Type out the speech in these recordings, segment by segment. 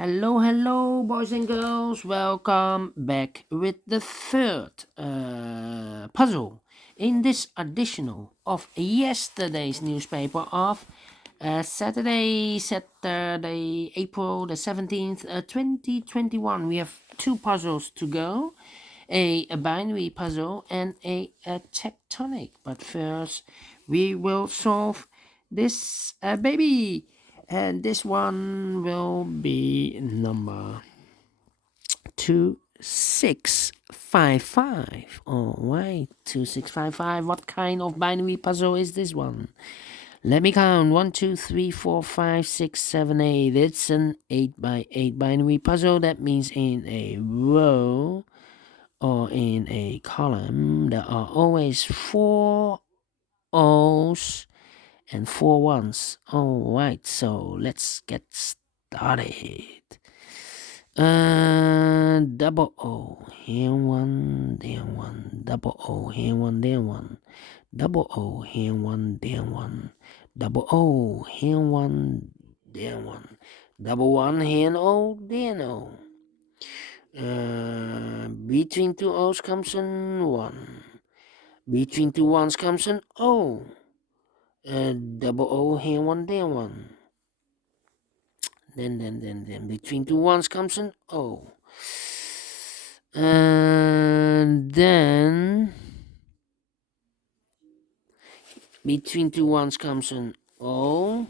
Hello, boys and girls. Welcome back with the third puzzle in this additional of yesterday's newspaper of Saturday, April the 17th, 2021. We have two puzzles to go, a binary puzzle and a tectonic. But first, we will solve this baby. And this one will be number 2655. Alright, 2655. What kind of binary puzzle is this one? Let me count. 1, 2, 3, 4, 5, 6, 7, 8. It's an 8 by 8 binary puzzle. That means in a row or in a column, there are always 4 O's and 4 ones. Alright, so let's get started. Double O, here one, there one. Double O, here one, there one. Double O, here one, there one. Double O, here one, there one. Double one, here O, there no. Between two O's comes an 1. Between two ones comes an O. Double O, here one, there one. Then between two ones comes an O. And then between two ones comes an O.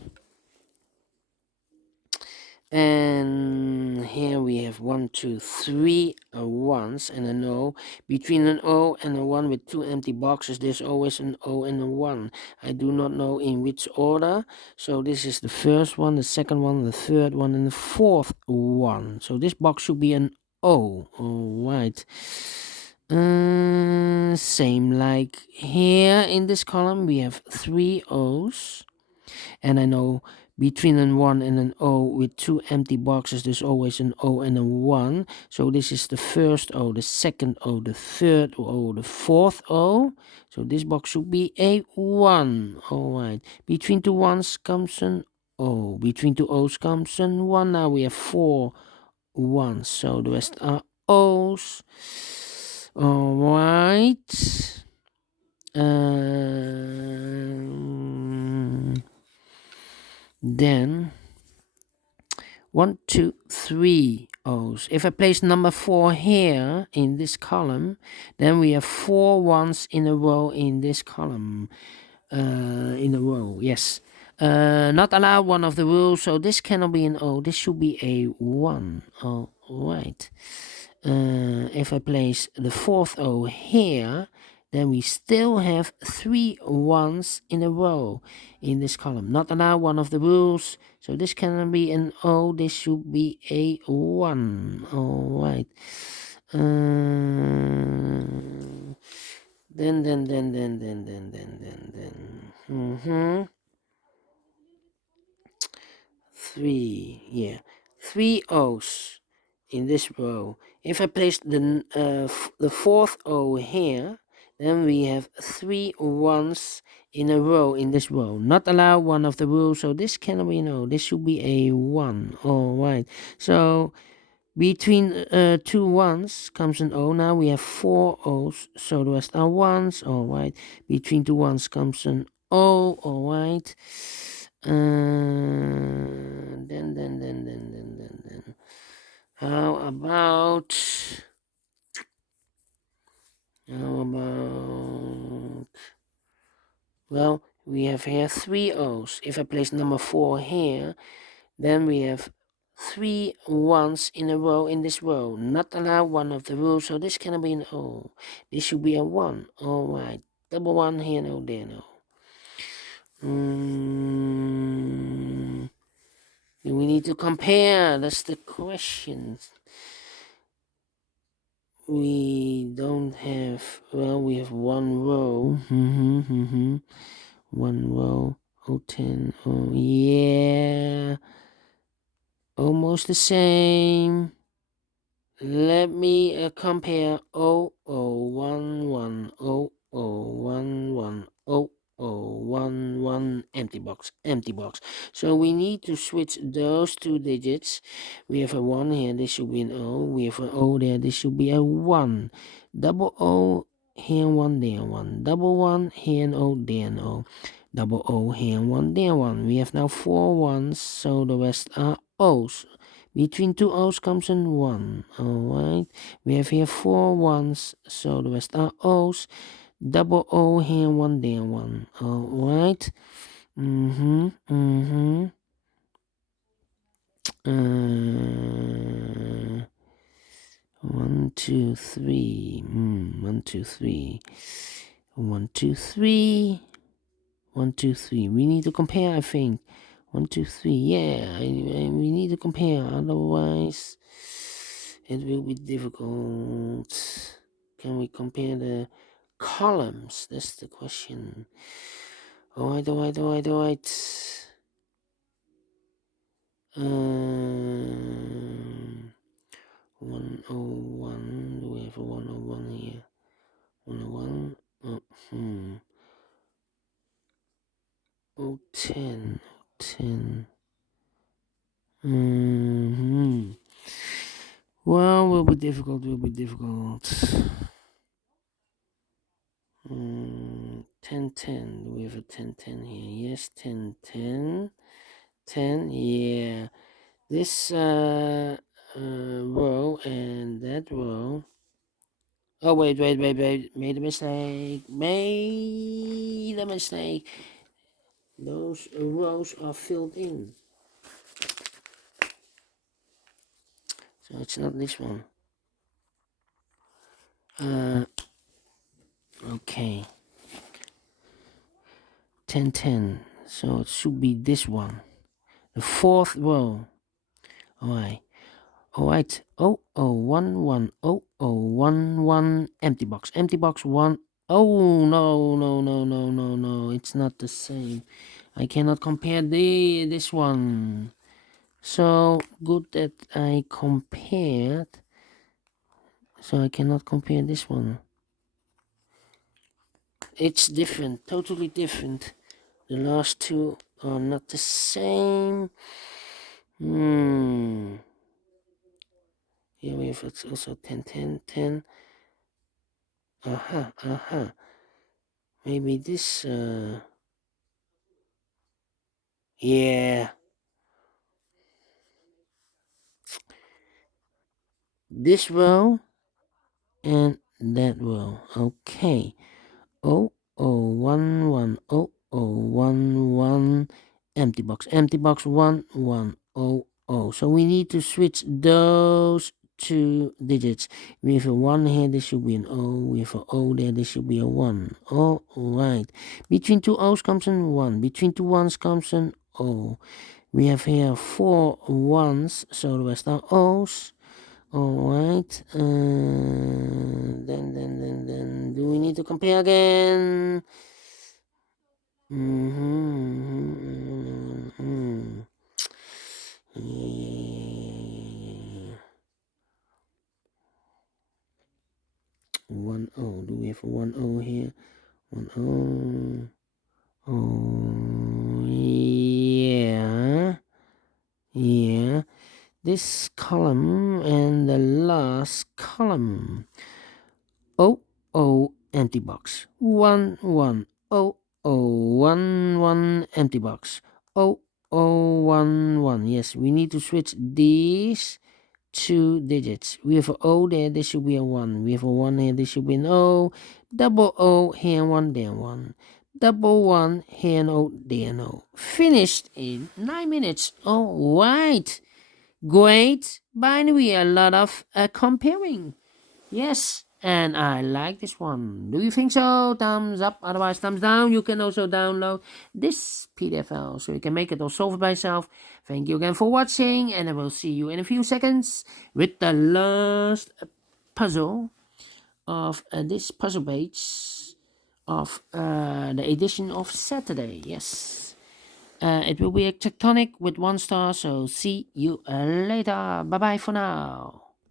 And here we have 1, 2, 3 ones and an O. Between an O and a 1 with 2 empty boxes, there's always an O and a 1. I do not know in which order. So this is the first one, the second one, the third one, and the fourth one. So this box should be an O. Alright. Same like here in this column, we have 3 O's. And I know between an 1 and an O with 2 empty boxes, there's always an O and a 1. So this is the first O, the second O, the third O, the fourth O. So this box should be a 1. Alright. Between two ones comes an O. Between two O's comes an 1. Now we have 4 ones. So the rest are O's. Alright. Then 1, 2, 3 O's. If I place number 4 here in this column, then we have 4 ones in a row in this column. In a row, yes. Not allowed, one of the rules, so this cannot be an O. This should be a 1. All right. If I place the fourth O here, then we still have 3 ones in a row in this column. Not allowed, one of the rules. So this cannot be an O. This should be a 1. All right. Then. 3, yeah. 3 O's in this row. If I place the fourth O here, then we have 3 ones in a row in this row. Not allowed, one of the rules, so this cannot be an O. This should be a 1. Alright, so between 2 ones comes an O. Now we have 4 O's, so the rest are ones. Alright, between 2 ones comes an O. Alright. Then. How about well, we have here 3 O's. If I place number 4 here, then we have 3 ones in a row in this row. Not allowed, one of the rules, so this cannot be an O. This should be a 1. Alright, double 1 here, no, there, no. We need to compare, that's the question. We don't have, well, we have 1 row. 1 row. 10. Oh, yeah. Almost the same. Let me compare 0011, 0011, 1 empty box. So we need to switch those two digits. We have a 1 here, this should be an O. We have an O there, this should be a 1. Double O here, 1 there, 1. Double 1 here, and O there, and O. Double O here, 1 there, 1. We have now 4 ones, so the rest are O's. Between two O's comes in 1. Alright. We have here 4 ones, so the rest are O's. Double O here, 1 there, 1. Alright. Uh, 1, 2, 3. 1, 2, 3. 1, 2, 3. 1, 2, 3. We need to compare, I think. 1, 2, 3. Yeah, we need to compare. Otherwise, it will be difficult. Can we compare the columns? That's the question. Alright. 101. Do we have a 101 here? 101. 10. Well, will be difficult. 10. Do we have a 10 here? Yes, 10. 10. Yeah. This row and that row. Oh, wait. Made a mistake. Those rows are filled in. So it's not this one. Okay. 10. So it should be this one. The fourth row. Alright. 0011 empty box 1. Oh no, it's not the same. I cannot compare this one. So good that I compared. So I cannot compare this one. It's different, totally different. The last two are not the same. Here we have also 10. Maybe this, yeah. This row and that row. Okay. 0011 empty box 1100. So we need to switch those two digits. We have a 1 here, this should be an O. We have an O there, this should be a 1. Alright. Between two O's comes an 1. Between two 1's comes an O. We have here 4 1's, so the rest are O's. Alright. Then do we need to compare again? Yeah. 1 O. Do we have a 1 O here? 1 O. Oh, yeah. This column and the last column. Empty box. 1 empty box. 1. Yes, we need to switch these two digits. We have an O there, this should be a 1. We have a 1 here, this should be an O. Double O here, 1 there, 1. Double 1 here, and O there, no. Finished in 9 minutes. Alright. Great binary, a lot of comparing. Yes, and I like this one. Do you think so? Thumbs up, otherwise thumbs down. You can also download this PDF file so you can make it or solve it by yourself. Thank you again for watching, and I will see you in a few seconds with the last puzzle of this puzzle page of the edition of Saturday. Yes. It will be a tectonic with 1 star, so see you later. Bye bye for now.